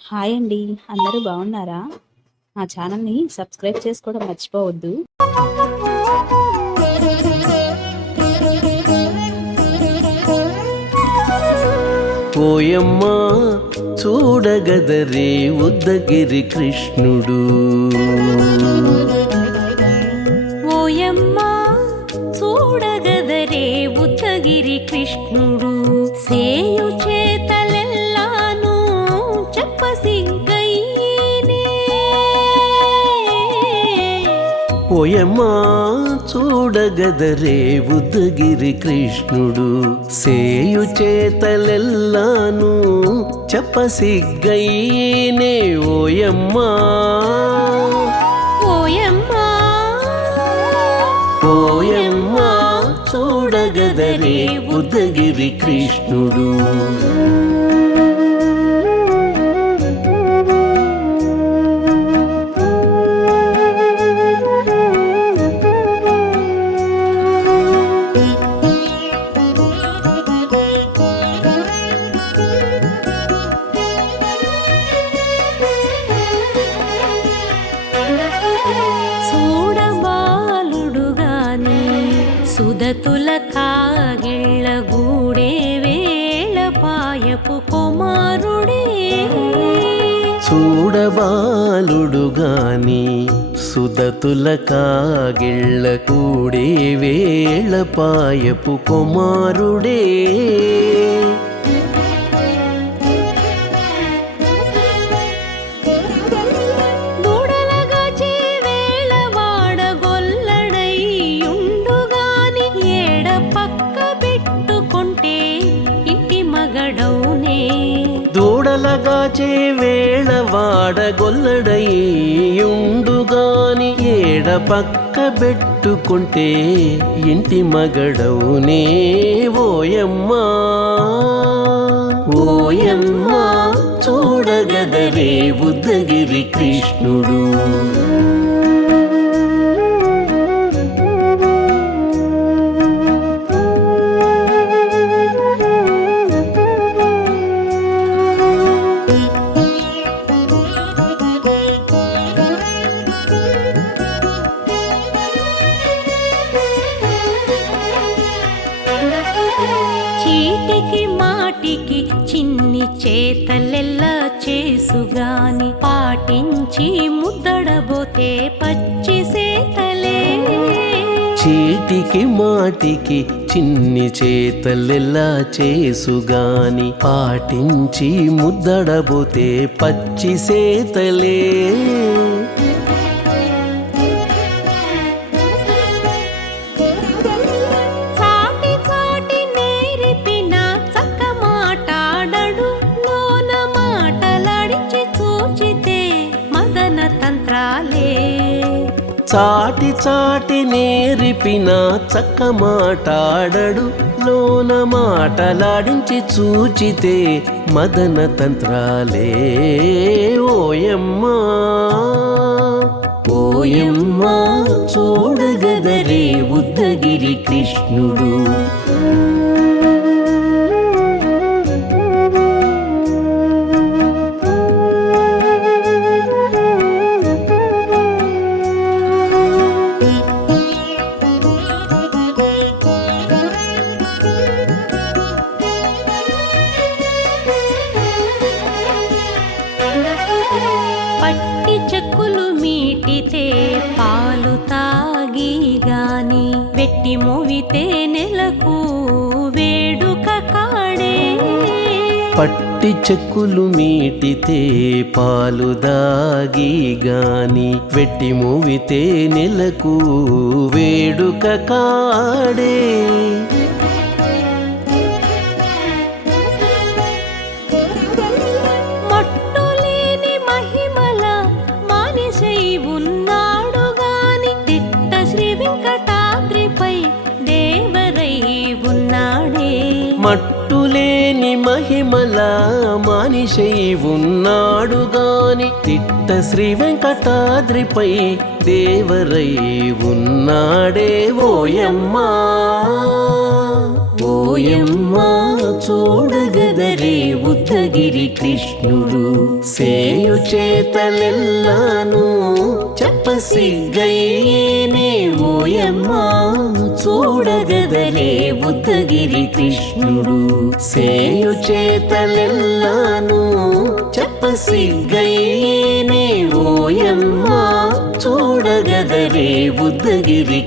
Hi అండి. అందరూ బాగున్నారా? మా ఛానల్‌ని సబ్స్క్రైబ్ చేసుకోవడం మర్చిపోవద్దు. ఓయమ్మా చూడగదరే ఉద్దగిరి కృష్ణుడు. ఓయమ్మా చూడగదరే ఉద్దగిరి కృష్ణుడు. సేయు చేతలెల్లాను చెప్పసిగ్గయ్యేనే. ఓయమ్మా చూడగదరే ఉద్దగిరి కృష్ణుడు. సేయు చేతలెల్లాను చెప్పసిగ్గయ్యేనే. ఓయమ్మా ఓయమ్మా ఓయమ్మా చూడగదరే ఉద్దగిరి కృష్ణుడు. చూడబాలుడుగాని సుదతుల కాగిళ్ళ గూడే వేళ పాయపు కుమారుడే. చూడబాలుడుగాని సుదతుల కాగిళ్ళ కూడే వేళ పాయపు కుమారుడే. దూడలగాచే వేళ వాడగొల్లడయ్యుండుగాని ఏడ పక్క పెట్టుకుంటే ఇంటి మగడౌనే. దూడలగాచే వేళ వాడగొల్లడయ్యుండుగాని ఏడ పక్క పెట్టుకుంటే ఇంటి మగడవునే. ఓయమ్మా ఓయమ్మా చూడగదరే ఉద్దగిరి కృష్ణుడు. చీటికి మాటికి చిన్ని చేతలెల్లా చేసుగాని పాటించి ముద్దడబోతే పచ్చి సేతలే. చీటికి మాటికి చిన్ని చేతలెల్లా చేసుగాని పాటించి ముద్దడబోతే పచ్చి సేతలే. చాటి చాటి నేరిపిన చక్క మాటాడడు లోన మాటలాడించి చూచితే మదన తంత్రాలే. చాటి చాటి నేరిపిన చక్క మాటాడడు లోన మాటలాడించి చూచితే మదన తంత్రాలే. ఓయమ్మా ఓయమ్మా చూడగదరే ఉద్దగిరి కృష్ణుడు. పట్టి చెక్కులు మీటితే పాలు తాగి గాని వెట్టి మోవితే నెలకు వేడుక కాడే. పట్టి చెక్కులు మీటితే పాలు దాగి గాని వెట్టి మూవితే నెలకు వేడుక కాడే. మట్టులేని మహిమల మానిషై ఉన్నాడు గాని తిట్ట శ్రీ వెంకటాద్రిపై దేవరై ఉన్నాడే. మట్టులేని మహిమల మానిషై ఉన్నాడు గాని తిట్ట శ్రీ వెంకటాద్రిపై దేవరై ఉన్నాడే. ఓయమ్మా ఓయమ్మా చూడగదరే ఉద్దగిరి కృష్ణుడు సేయు చేతలెల్లాను చెప్పసిగ్గయ్యేనే ఓయమ్మా చూడగదరే ఉద్దగిరి కృష్ణుడు సేయు చేతలెల్లాను చెప్పసిగ్గయ్యేనే ఓయమ్మా చూడగదరే ఉద్దగిరి